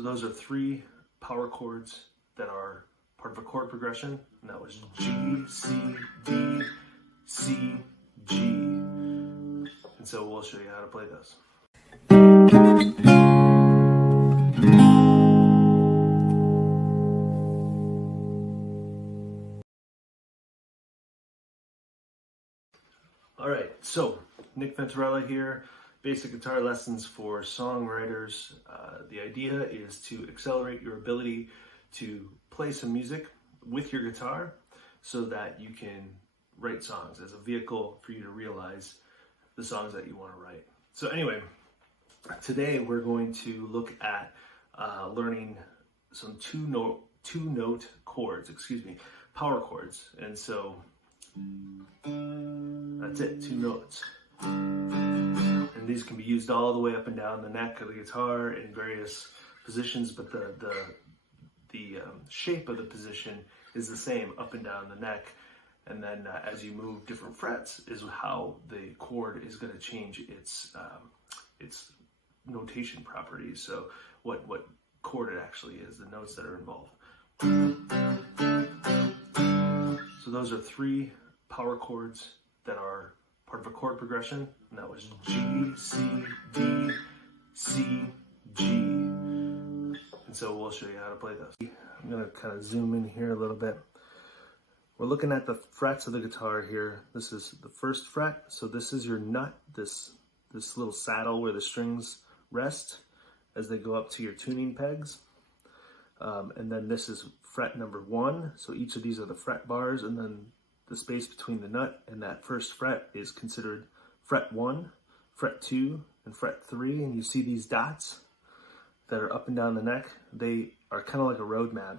So those are three power chords that are part of a chord progression, and that was G, C, D, C, G. And so we'll show you how to play those. All right, so Nick Venturella here, basic guitar lessons for songwriters. The idea is to accelerate your ability to play some music with your guitar so that you can write songs as a vehicle for you to realize the songs that you want to write. So anyway, today we're going to look at learning some two-note chords, power chords. And so that's it, 2 notes. And these can be used all the way up and down the neck of the guitar in various positions, but the shape of the position is the same up and down the neck. And then as you move different frets is how the chord is going to change its notation properties. So what chord it actually is, the notes that are involved. So those are three power chords that are part of a chord progression, and that was G, C, D, C, G. And so we'll show you how to play those. I'm going to kind of zoom in here a little bit. We're looking at the frets of the guitar here. This is the first fret, so this is your nut, this little saddle where the strings rest as they go up to your tuning pegs. And then this is fret number 1, so each of these are the fret bars, and then the space between the nut and that first fret is considered fret 1, fret 2, and fret 3. And you see these dots that are up and down the neck. They are kind of like a road map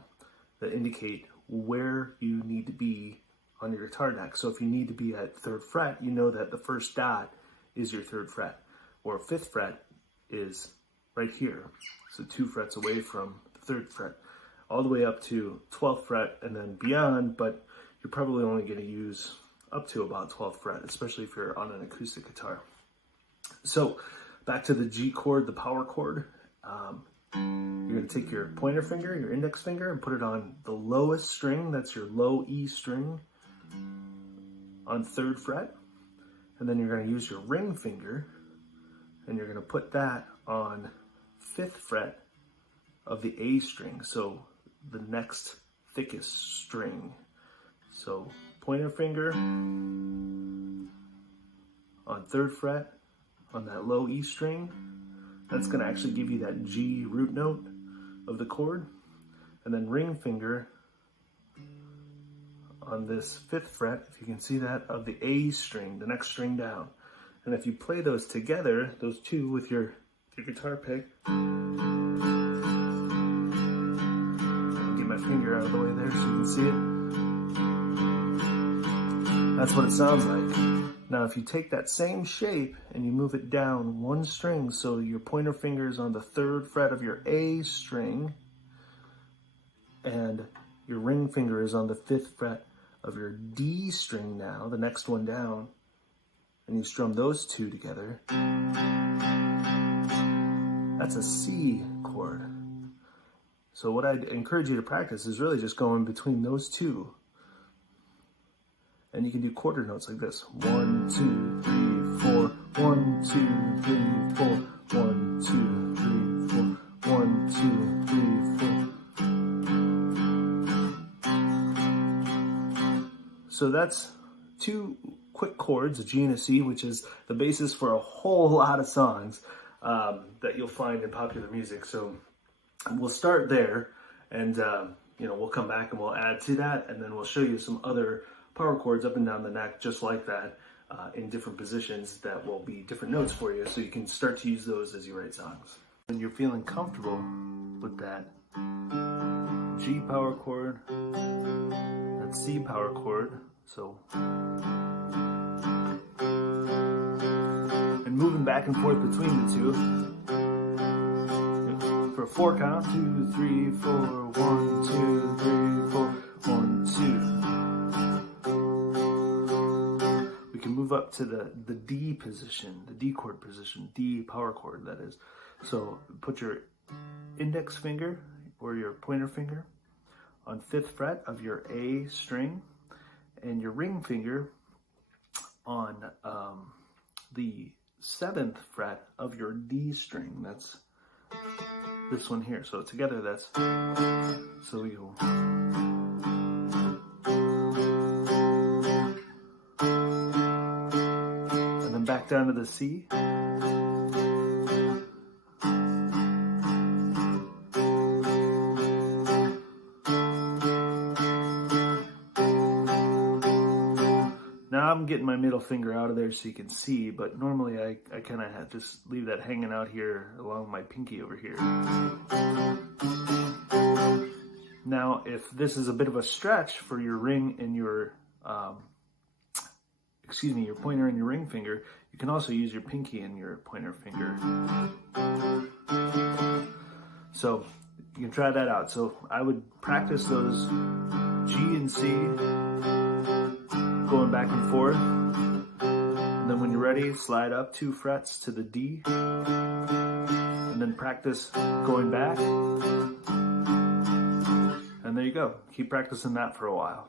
that indicate where you need to be on your guitar neck. So if you need to be at 3rd fret, you know that the first dot is your 3rd fret, or 5th fret is right here. So 2 frets away from the 3rd fret, all the way up to 12th fret and then beyond, but you're probably only going to use up to about 12th fret, especially if you're on an acoustic guitar. So back to the G chord, the power chord. You're going to take your pointer finger, your index finger, and put it on the lowest string. That's your low E string on 3rd fret. And then you're going to use your ring finger, and you're going to put that on 5th fret of the A string. So the next thickest string. So pointer finger on 3rd fret on that low E string. That's going to actually give you that G root note of the chord. And then ring finger on this 5th fret, if you can see that, of the A string, the next string down. And if you play those together, those two with your guitar pick, I'll get my finger out of the way there so you can see it. That's what it sounds like. Now if you take that same shape and you move it down 1 string, so your pointer finger is on the 3rd fret of your A string, and your ring finger is on the 5th fret of your D string now, the next one down, and you strum those two together, that's a C chord. So what I'd encourage you to practice is really just going between those two. And you can do quarter notes like this. 1, 2, 3, 4. 1, 2, 3, 4. 1, 2, 3, 4. 1, 2, 3, 4. So that's 2 quick chords, a G and a C, which is the basis for a whole lot of songs that you'll find in popular music. So we'll start there, and we'll come back and we'll add to that, and then we'll show you some other power chords up and down the neck just like that in different positions that will be different notes for you, so you can start to use those as you write songs. When you're feeling comfortable with that G power chord, that C power chord, so and moving back and forth between the two for a 4 count. 2, 3, 4. 1, 2, 3, 4. 1, 2. We can move up to the D position, the D chord position, D power chord that is. So put your index finger or your pointer finger on 5th fret of your A string, and your ring finger on the 7th fret of your D string. That's this one here. So together that's, so we go. And then back down to the C. Now I'm getting my middle finger out of there so you can see, but normally I kind of just leave that hanging out here along my pinky over here. Now, if this is a bit of a stretch for your ring and your, your pointer and your ring finger, you can also use your pinky and your pointer finger. So you can try that out. So I would practice those G and C, going back and forth, and then when you're ready, slide up 2 frets to the D, and then practice going back, and there you go. Keep practicing that for a while.